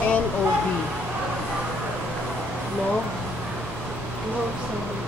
NOV. No? No, sorry.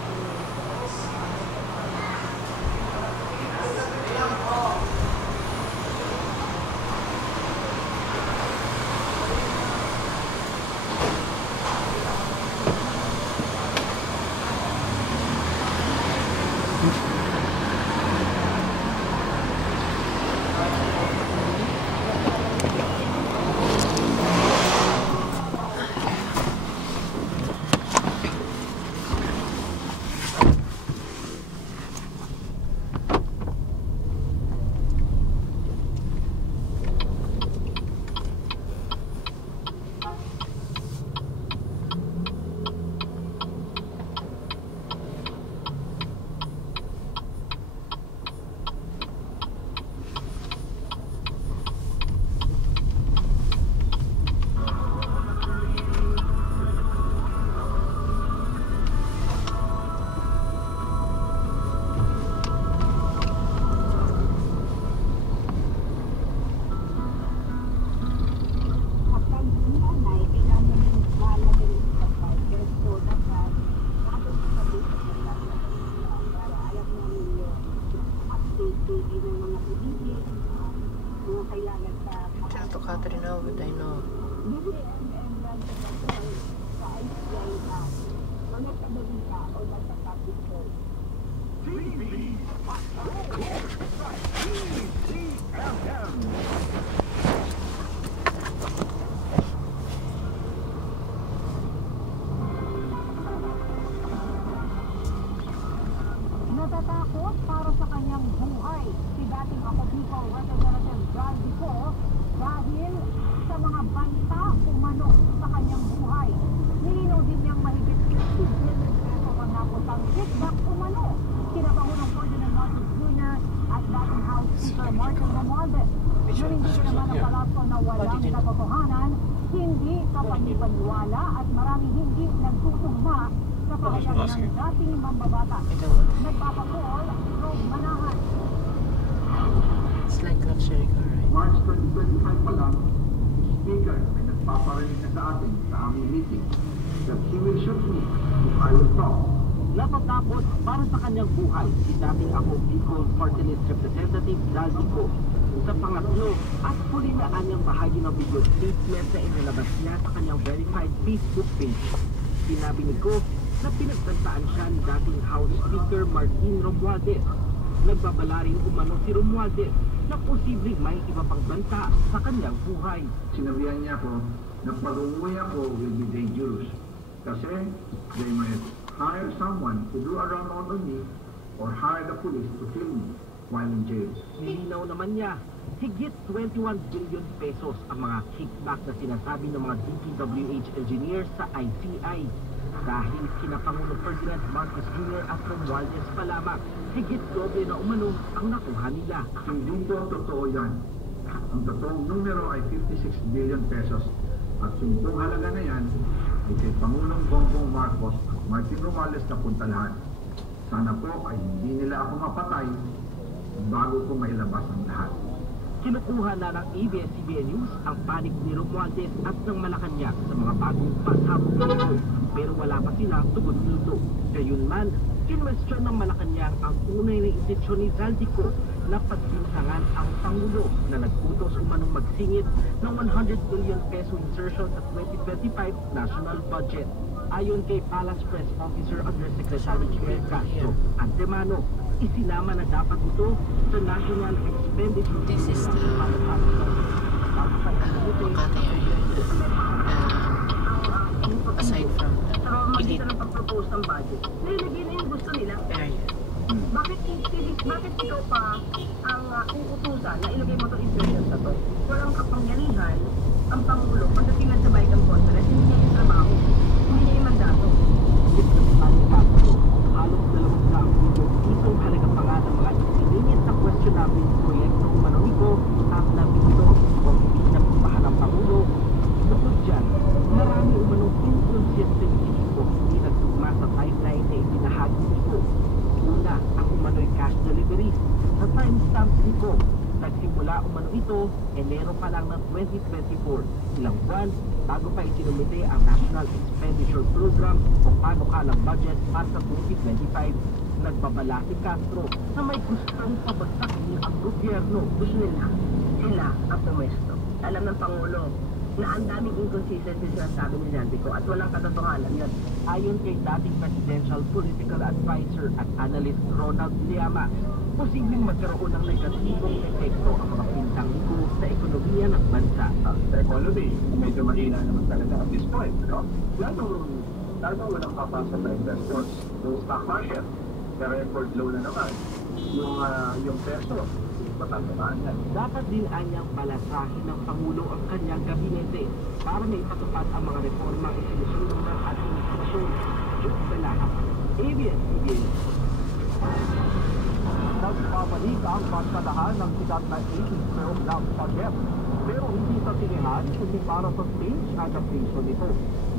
To Catherine Howard, I know. Natatakot para sa kanyang buhay si dating ako Bicol Representative John Dico dahil sa mga banta umano sa kanyang buhay. Nilinaw din niyang mahigit 50 billion peso ang naputang kickback umano kina Pangulong Ferdinand Marcos Jr. at dating House Speaker Martin Romualdez. Nanindigan naman ang palasyo na walang katotohanan, hindi kapani-paniwala at maraming hindi nagtutugma sa pahayag ng dating mambabata. Nagpapakol, Rob Manahan. It's like luxury car, right? March 2025 pa lang, Speaker ay nagpaparinig na sa atin sa aming meeting that he will shoot me if I will talk. Natatakot para sa kanyang buhay si dating ako Bicol Party List Representative John Dico. Sa pangatlo at huli na anyang bahagi ng video statement na inilabas niya sa kanyang verified Facebook page. Sinabi ni Go na pinagbantaan siya ni dating House Speaker Martin Romualdez. Nagbabala rin umano si Romualdez na posibleng may iba pang banta sa kanyang buhay. Sinabihan niya ako na pag-uwi ako will be dangerous kasi they might hire someone to do a run on me or hire the police to kill me while in jail. Nilinaw naman niya, higit 21 billion pesos ang mga kickback na sinasabi ng mga DPWH engineers sa ICI. Dahil kina Pangulong Ferdinand Marcos Jr. at Romualdez pa lamang, higit doble na umano ang nakuha nila. Hindi po totoo yan. Ang totoong numero ay 56 billion pesos. At yung halaga na yan ay kay Pangulong Bongbong Marcos at Martin Romualdez na punta lahat. Sana po ay hindi nila ako mapatay bago ko mailabas ang lahat. Kinukuha na ng ABS-CBN News ang panig ni Romualdez at ng Malacanang sa mga bagong pasabog nito, pero wala pa silang tugon nito. Gayunman, kinwestiyon ng Malacanang ang tunay na intensyon ni Zaldico na pagbintangan ang Pangulo na nagputos umanong magsingit ng 100 billion peso insertion sa 2025 national budget. Ayon kay Palace Press Officer Undersecretary Joel Castro Antemano, isinama na dapat ito sa National Expenditure. This is the aside from the elite ng pag-propose ng budget, nilagay na yung gusto nila. area. Bakit ito pa ang uutusan na ilagay mo itong insertion sa to? Walang kapangyarihan ang Pangulo pagdating sa Bicam Conference, hindi niya yung trabaho, hindi niya yung mandato. Halos 200 isang halaga pa nga ng mga isiningit na questionable proyekto umanong at nabito o hindi na pumahan ng Pangulo. Bukod dyan, marami umanong inconsistent isip hindi nagtugma sa timeline na ibinahagi nito. Una, ang umano'y cash deliveries. Sa timestamps nito, nagsimula umano ito Enero pa lang ng 2024. Ilang buwan bago pa isinumite ang National Expenditure Program o panukalang budget para sa 2025. Nagbabala si Castro na may gustong pabagsakin ang gobyerno. Gusto nila, sila ang pumesto. Alam ng Pangulo na ang daming inconsistency sinasabi ni Zandico at walang katotohanan yun. Ayon kay dating Presidential Political Advisor at Analyst Ronald Llama, posibleng magkaroon ng negatibong epekto ang mga pintang-iko sa ekonomiya ng bansa. Sa economy, medyo mahina naman talaga at this point, no? Lalo walang papasok na investors ng stock market. Pero record low na naman yung peso. Patatamaan yan. Dapat din anyang balasahin ng Pangulo ang kanyang gabinete para may patupad ang mga reforma isinusulong ng administrasyon. Diyos sa lahat. ABS-CBN. Nagpapalik ang pansadahan ng sikat na 80s film Love Paget. Pero hindi sa sinihan, kundi para sa stage adaptation nito.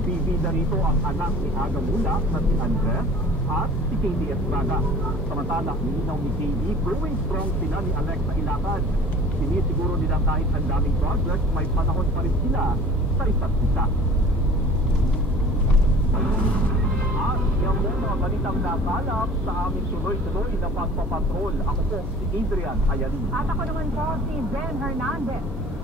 Bibida rito ang anak ni Aga Mulak na si Andres at si KD Estrada. Samantala, nilinaw ni KD, growing strong sila ni Alexa Ilacad. Sinisiguro nilang kahit ang daming project, may panahon pa rin sila sa isa't isa. At yung mga balitang nakalap sa aming sunoy-sunoy na pagpapatrol. Ako po si Adrian Ayalin. At ako naman po si Ben Hernandez.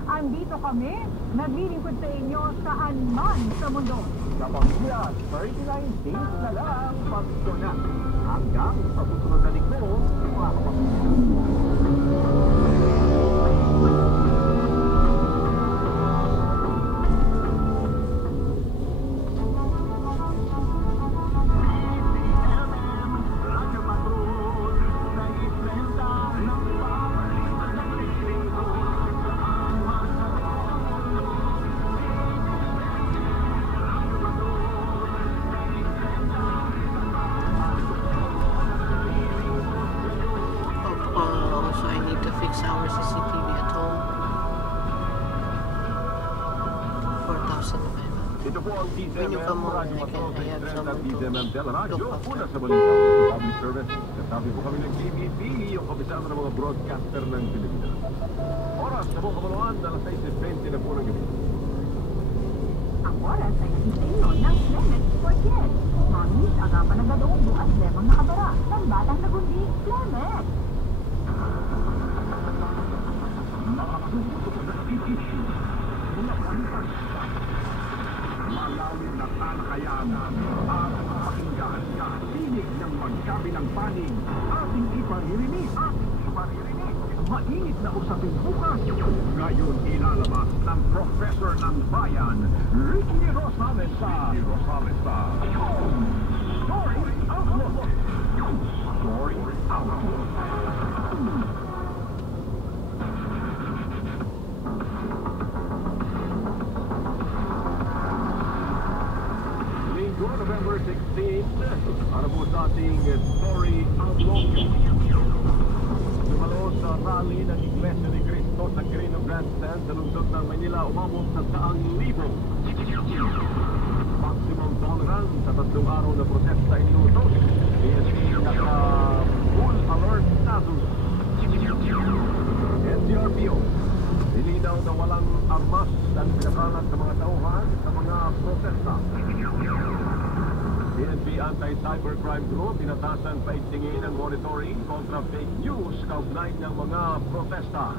Andito kami, naglilingkod sa inyo saan man sa mundo. Sa pamilya, 39 days na lang Pasko na. Hanggang sa susunod na linggo, mga kapamilya. So I need to fix our CCTV at home. 4,500. Ito po ang When you come home, I have someone to Teleradyo. look Una after. sa balita sa public service. Kasabi po kami ng TVP, yung kabisado ng mga broadcaster ng Pilipinas. Oras sa buong kamuluan, alas 6:20 na po ng gabi. Ang oras ay nakita inyo ng Clemex for Kids. Mamis, agapan ng galoobo at lemang nakabara. Ng batang nagundi, Clemex. Malalim na talakayanan at pakinggan tinig ng magkabilang panig ating iparirinig at iparirinig. Mainit na usapin bukas. Ngayon ilalabas ng Professor ng Bayan, Ricky Rosales sa Story Outlook. Story Outlook. November 16, para po sa ating Story Outlook. Dumalo sa rally ng Iglesia ni Cristo sa Quirino Grandstand sa lungsod ng Manila, umabot sa 100,000. Maximum tolerance sa 3 araw na protesta inutos. PSP naka-full alert status. NCRPO, nilinaw na walang armas ang pinakalat sa mga tauhan sa mga protesta. PNP Anti-Cybercrime Group tinatasan paigtingin ang monitoring kontra fake news kaugnay ng mga protesta.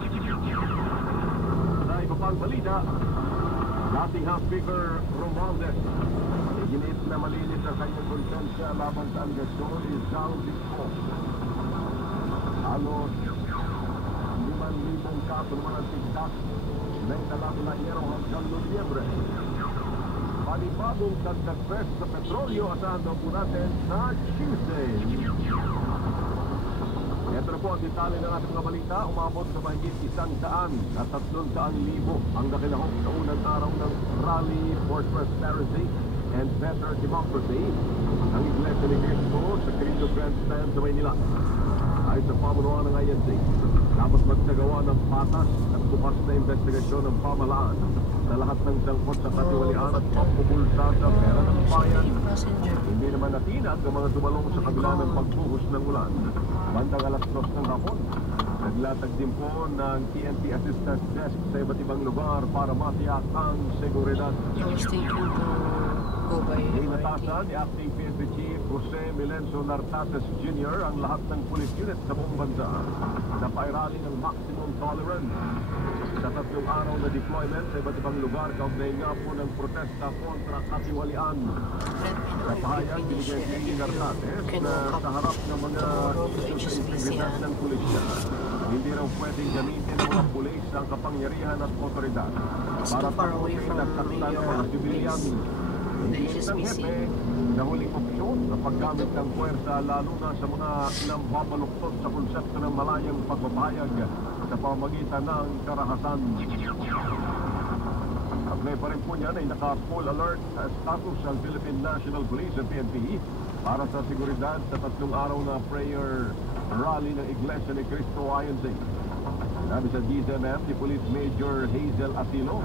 Sa iba pang balita, dating House Speaker Romualdez, iginit na malinis ang kanyang konsensya laban sa Anderson Izaldico. Halos 5,000 kaso naman ang tigtas na italak na Enero hanggang Nobyembre. Panibagong dagdag presyo sa petrolyo asahan daw po natin sa Tuesday. Ito na po ang detalye ng ating mga balita. Umabot sa mahigit 100,000 ang nakilahok sa unang araw ng Rally for Prosperity and Better Democracy ng Iglesia ni Cristo sa Quirino Grandstand sa Maynila. Ayon sa pamunuan ng INC, dapat magsagawa ng patas at bukas na investigasyon ng pamahalaan sa lahat ng sangkot sa katiwalian at pampupulsa sa pera ng bayan. Passenger. Hindi naman natinag ang mga tumalong sa kabila ng pagbuhos ng ulan. Bandang alas 2 ng hapon, Naglatag din po ng TNT Assistance Desk sa iba't ibang lugar para matiyak ang seguridad. I was thinking to go by Inatasan ni RT. Acting PNP Chief Jose Milenzo Nartates Jr. ang lahat ng police unit sa buong bansa na pairali ng maximum tolerance. Sa 3 araw na deployment sa iba't ibang lugar, kaugnay nga po ng protesta kontra katiwalian. Sa pahayag, binigay din ni Nartates na sa harap ng mga isyu sa integridad ng pulisya, hindi raw pwedeng gamitin ng mga pulis ang kapangyarihan at otoridad para tapusin at taktan ng mga sibilyan. Inilit ng hepe na huling opsyon na paggamit ng puwersa lalo na sa mga nambabaluktot sa konsepto ng malayang pagpapahayag sa pamamagitan ng karahasan. Kagnay pa rin po niyan ay naka-full alert status ang Philippine National Police at PNP para sa seguridad sa 3 araw na prayer rally ng Iglesia ni Cristo INC. Sabi sa DZMM, si Police Major Hazel Atilo,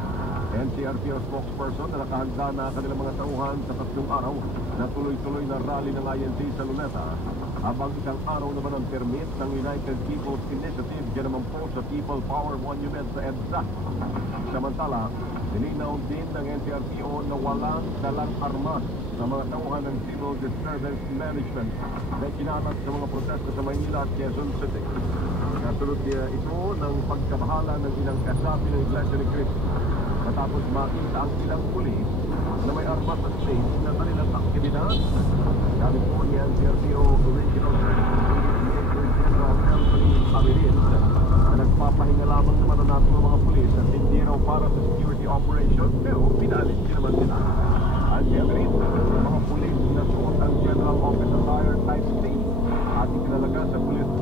NCRPO spokesperson na nakahanda na kanilang mga tauhan sa 3 araw na tuloy-tuloy na rally ng INC sa Luneta, habang isang araw naman ang permit ng United People's Initiative dyan naman po sa People Power Monument sa EDSA. Samantala, nilinaw din ng NCRPO na walang dalang armas sa mga tauhan ng Civil Disturbance Management na kinalat sa mga protesta sa Maynila at Quezon City. Kasunod niya ito ng pagkabahala ng ilang kasapi ng Iglesia ni Cristo matapos makita ang ilang pulis na may armas at state na kanilang aktibidad. Sabi po ni NCRPO Regional Secretary General Anthony Avilil na nagpapahinga lamang naman ang natin mga pulis at hindi raw para sa security operation, pero pinalit din naman sila. Ang Avilil, mga pulis na suot ang General Office Attire Type C at ikinalaga sa Police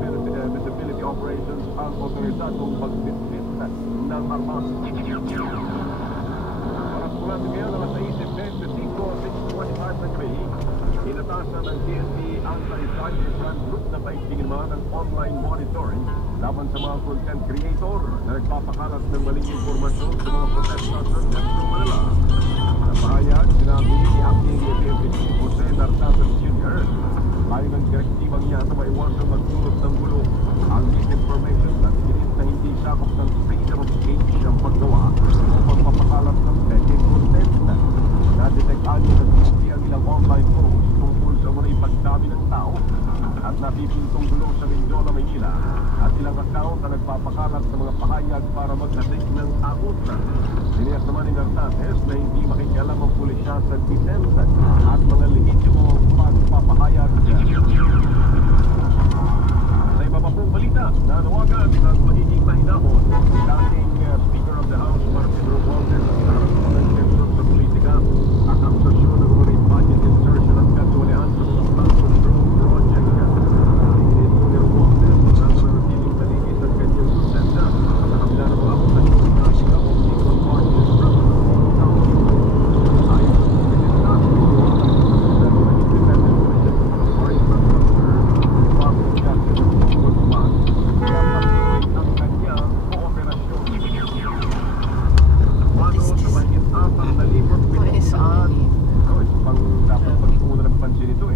Visibility Operations ang otorisadong magbitbit ng armas. Para ngayon alas 6:25 na gabi, inatasan ng TNT Anti-Cybercrime Group na paigtingin naman ang online monitoring laban sa mga content creator na nagpapakalat ng maling informasyon sa mga protestas ng Metro Manila. Sa pahayag, sinabi ni Acting PNP Chief Jose Nartates Jr. tayo ng direktibang niya na maiwasang magdulot ng gulo ang misinformation at ginit na hindi sakop ng freedom of speech ang paggawa o pagpapakalat ng fake content. Na-detektaan niya ng TNT ang ilang online posts tungkol sa mga ipagdami ng tao at napipintong gulo sa Mindoro, Maynila at ilang account na nagpapakalat sa mga pahayag para maghatid ng akot. Siniyak naman ni Nartates na hindi makikialam ang pulisya sa dissent at mga legitimo pagpapahayag. Sa iba pa pong balita, nanawagan ng magiging mahinahon dating Speaker of the House Martin Romualdez ng sentro sa politika at akusasyon ng mga budget insertion at katuwalian sa mga flood control project. Init po ni Romualdez na nanatiling taligis ang kanyang susenda sa kabila ng mga akusasyon na sinakong legal parties from ayon sa Pilipinas na mga independent commission for infrastructure public justice and ombudsman kaya patuloy ang kanyang kooperasyon. Mano sa mahigit 4,700 ito pang dapat pagtuunan ng pansin ito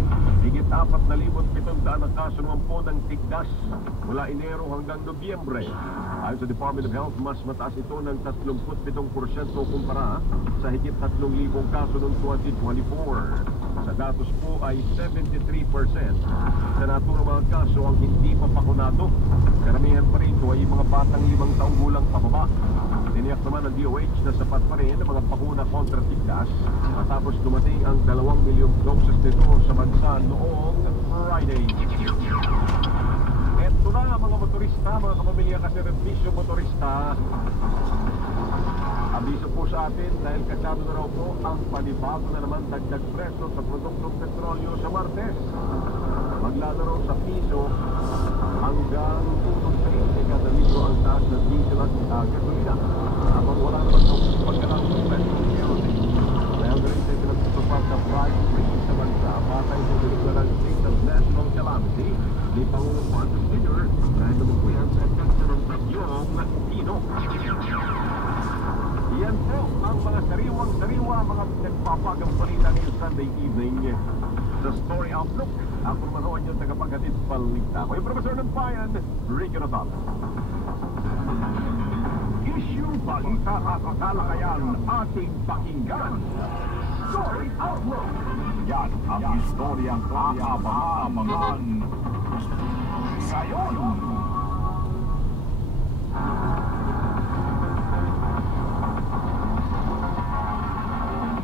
higit 4,700 ang kaso naman po ng tigdas mula Enero hanggang Nobyembre. Ayon sa Department of Health, mas mataas ito ng 37% kumpara sa higit 3,000 kaso noong 2024. Sa datos po ay 73% sa naturang mga kaso ang hindi papakunado. Karamihan pa rito ay mga batang 5 taong gulang pababa. Tiniyak naman ng DOH na sapat pa rin ang mga bakuna kontra tigdas matapos dumating ang 2 milyong doses nito sa bansa noong Friday. Ito na mga motorista, mga kapamilya kaservisyo motorista. Abiso po sa atin dahil kasama na raw po ang panibago na naman dagdag presyo sa produktong petrolyo sa Martes. Maglalaro sa piso hanggang 2.30 kada litro ang taas ng diesel at gasolina. Habang wala naman itong pagkalang ng petrol kerosene. Dahil rin tayo pinagtutupag na price freeze sa bansa patay sa pelikula ng State of National Calamity ni Pangulong Marcos Jr. dahil naman po yan sa kansa ng tagyong Pino. Yan po ang mga sariwang-sariwa, mga nagpapagang balita ngayong Sunday evening sa Story Outlook. Ako naman ho ang inyong tagapaghatid balita. Ako yung Professor ng Bayan, Ricky Rosales. balita at talakayan ating pakinggan. Story Outlook. Yan ang istoryang aabangan ngayon.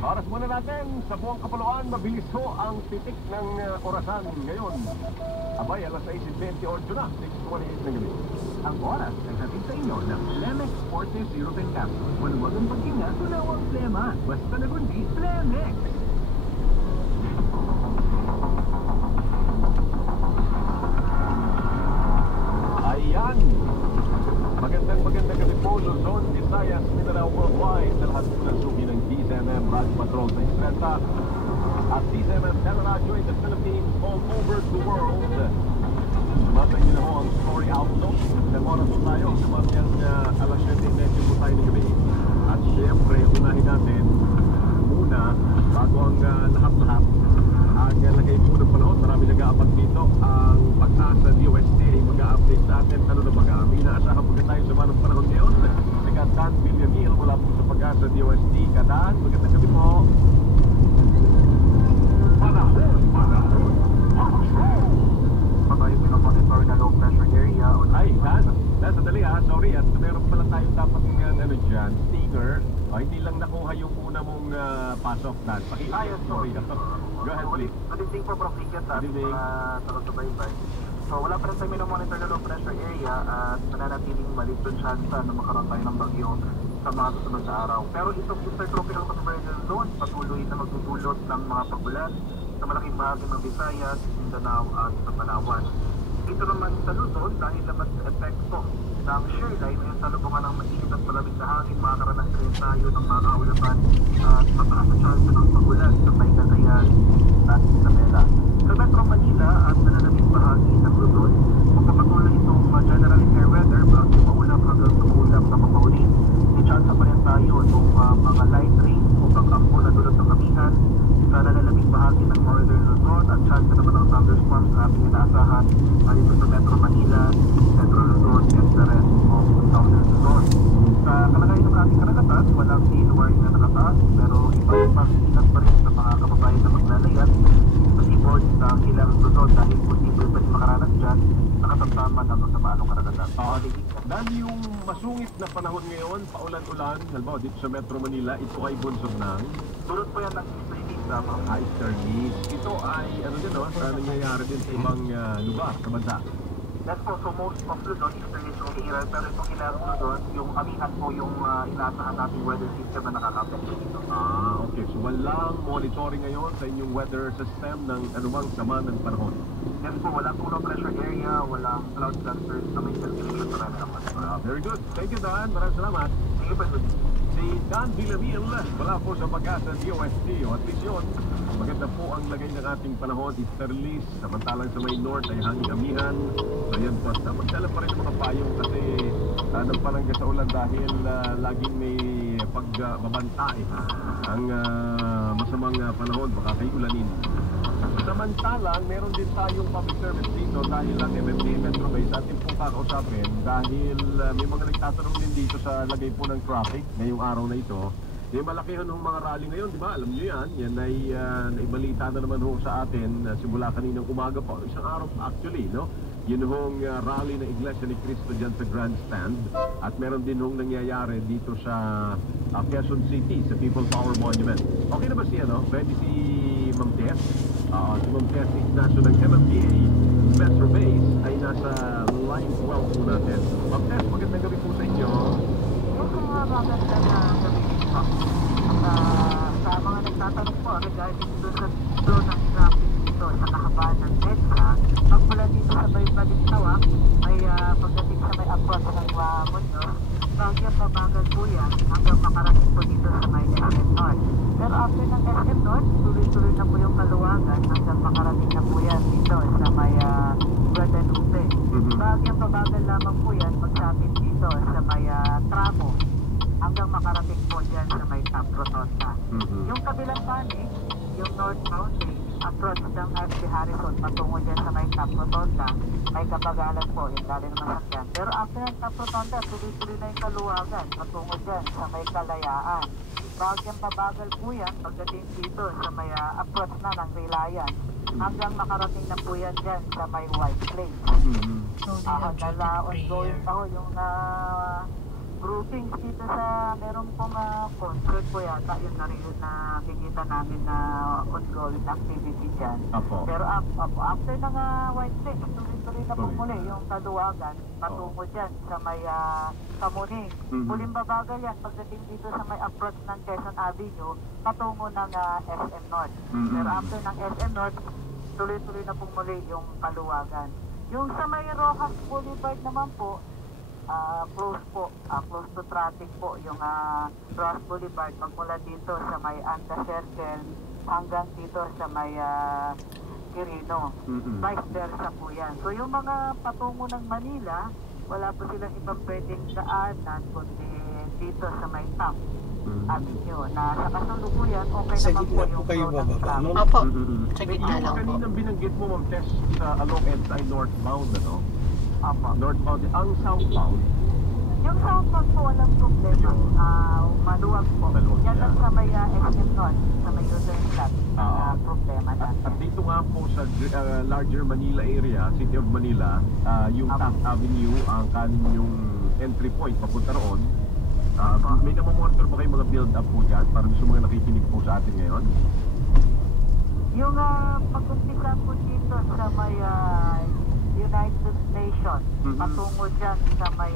Oras muna natin sa buong kapuluan, mabilis ho ang titik ng orasan ngayon. Abay, alas 6:28 na, 6:28 na gabi. Ang oras ay hatid sa inyo ng Flemex Forte Zero Ten Capsule. Maluwagang paghinga, tunawang flema. Basta nagundi, Flemex. Ayan! Magandang gabi po, Luzon, Visayas, Mindanao, Worldwide, sa lahat po ng suki ng DZMM Radio Patrol sa Istrenta at DZMM Teleradio in the Philippines, all over the world. Mata niyo na ho ang Story Outlook. Ng oras po tayo, samangyang alas 7:30 po tayo ng gabi. At syempre, unahin natin muna, bago ang lahat-lahat, ang lagay po ng panahon, marami nag-aabang dito ang Pag-asa DOST mag-a-update sa atin. Ano na baga? May inaasahan po tayo sa manong panahon ngayon. Dan Villamil mula po sa Pag-asa DOST. Kadan, magandang gabi po. Panahon. Patayo pinamonitor na low pressure area. Ay, Dan, sandali ha, sorry. At meron pala tayo dapat ng dyan, sticker. Hindi lang nakuha yung una mong pasok, Dan. Pakita, sorry. Go ahead, please. Good evening po, Prof. Ligat at mga taga-subaybay. So wala pa rin tayo minomonitor na low pressure area at nananatiling maliit yung chance na magkaroon tayo ng bagyo sa mga susunod na araw. Pero itong intertropical convergence zone patuloy na magdudulot ng mga pagulan sa malaking bahagi ng Visayas, Mindanao at sa Palawan. Ito naman sa Luzon dahil naman sa epekto ng shear line ay salubungan ng mainit at malamig na hangin, makakaranas rin tayo ng mga kaulapan at mataas na chance ng pagulan sa may Cagayan at Isabela. Sa Metro Manila at nananabing bahagi ng Luzon, magpapatuloy itong generally fair weather bago maulap hanggang sumuulap na mapaulit. May chance pa rin tayo itong mga light rain o pagkampo na dulot ng amihan sa nananabing bahagi ng Northern Luzon at chance naman ng thunderstorms na ating inaasahan dito sa Metro Manila, Central Luzon, and the rest of Southern Luzon. Sa kalagayan ng ating karagatan, walang sea warning na nakataas, pero iba yung pag-iingat pa rin sa mga kababayan na maglalayat sa seaboard sa ilang Luzon dahil posible pa rin makaranas dyan sa katamtaman ng kasamaan karagatan. Dan, yung masungit na panahon ngayon, paulan-ulan, halimbawa dito sa Metro Manila, ito ay bunsod ng Tulad po yan ng easterlies. Ito ay, ano din, no? Nangyayari din sa ibang lugar sa bansa. Yes po, so most of Luzon, easterlies yung iiral, pero itong ilang Luzon, yung amihan po yung inaasahan nating weather system na nakaka-apekto dito. Okay. So walang monitoring ngayon sa inyong weather system ng anumang sama ng panahon. Yes po, walang low pressure area, walang cloud clusters na may circulation sa rami naman. Very good. Thank you, Dan. Maraming salamat. Sige po, Si Dan Villamil, wala po sa Pag-asa DOST. O at least yun, maganda po ang lagay ng ating panahon, easterlies, samantalang sa may north ay hanging amihan. So yan po, magdala pa rin ng mga payong kasi ng palangga sa ulan dahil laging may pagbabanta ang masamang panahon, baka kayo ulanin. Samantalang, meron din tayong public service dito dahil ang MMDA Metro Base atin pong kakausapin dahil may mga nagtatanong din dito sa lagay po ng traffic ngayong araw na ito. May malakihan ng mga rally ngayon, di ba? Alam nyo yan. Yan ay naibalita na naman ho sa atin simula kaninang umaga po. Isang araw actually, no? Yun hong rally ng Iglesia ni Cristo dyan sa Grandstand. At meron din hong nangyayari dito sa Quezon City, sa People Power Monument. Okay na ba siya, no? Ready si Ma'am Tess? Si Ma'am Tess Ignacio ng MMDA Metro Base ay nasa line 12 po natin. Ma'am Tess, magandang gabi po sa inyo. Magandang gabi po. Sa mga nagtatanong po regarding doon sa flow ng traffic dito sa kahabaan ng EDSA, pagmula dito sa Balintawak, may pagdating sa may approach ng Mundo, bagyang babagal po yan hanggang makarating po dito sa may SM North. Pero after ng SM North, tuloy-tuloy na po yung kaluwagan hanggang makarating na po yan dito sa may Guadalupe. Bagyang babagal lamang po yan magsapit dito sa may tramo hanggang makarating po dyan sa may Taproton. Rotonda. Yung kabilang panig, yung northbound lane, approach ng FB Harrison patungo dyan sa may Top Rotonda, may kabagalan po, yung dali naman sa dyan. Pero after ng Top Rotonda, tuloy-tuloy na yung kaluwagan patungo dyan sa may Kalayaan. Bagyang babagal po yan pagdating dito sa may approach na ng Rilayan hanggang makarating na po yan dyan sa may White Plains. So they have Dala traffic ongoing prayer. pa ho yung groupings dito sa meron pong concert po yata yung nakikita namin na ongoing activity dyan. Apo. Pero after ng White Plains, tuloy-tuloy na po muli yung kaluwagan patungo dyan sa may Kamuning. Muling babagal yan pagdating dito sa may approach ng Quezon Avenue patungo ng SM North. Pero after ng SM North, tuloy-tuloy na po muli yung kaluwagan. Yung sa may Rojas Boulevard naman po, close to traffic po yung Rojas Boulevard magmula dito sa may Anda Circle hanggang dito sa may Quirino. Vice versa po yan. So yung mga patungo ng Manila, wala po silang ibang pwedeng daanan kundi dito sa may Top Avenue. Na sa kasalukuyan, okay Sa naman po gitna po yung kayo flow ng bababa, traffic. no? Opo, sa Yung gitna lang po. kaninang binanggit mo, Ma'am Tess, sa along EDSA northbound, ano? Opo. Northbound, ang southbound, Yung southbound po, walang problema. Maluwag po. Maluwag Yan siya. lang sa may SM North, sa may user flat. Problema na. at dito nga po sa larger Manila area, City of Manila, yung Taft Avenue, ang kanin yung entry point papunta roon. May namamonitor ba kayo mga build-up po dyan para sa mga nakikinig po sa atin ngayon? Yung pag-umpisa po dito sa may United Nations, patungo dyan sa may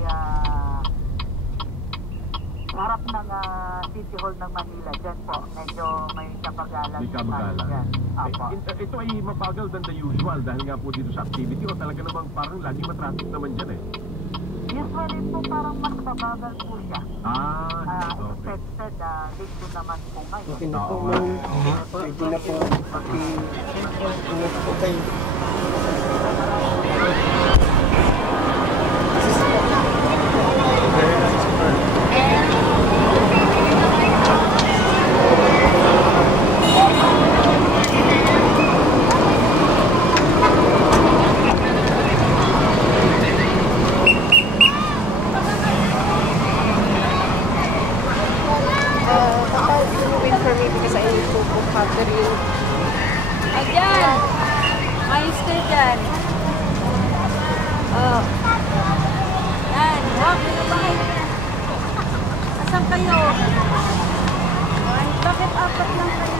harap ng City Hall ng Manila, dyan po, medyo may kabagalan. May kabagalan. Dyan. Apo. Ito ay mabagal than the usual dahil nga po dito sa activity o talaga namang parang lagi matraffic naman dyan eh. Usually po parang mas mabagal po siya. Okay. Expected, dito naman po ngayon. Okay na po, ma'am. Pwede na po. Ingat po kayo. Ayan! Ayos ka dyan. Oh. Yan. Wag, ano ba kayo? Asan kayo? Bakit apat lang kayo?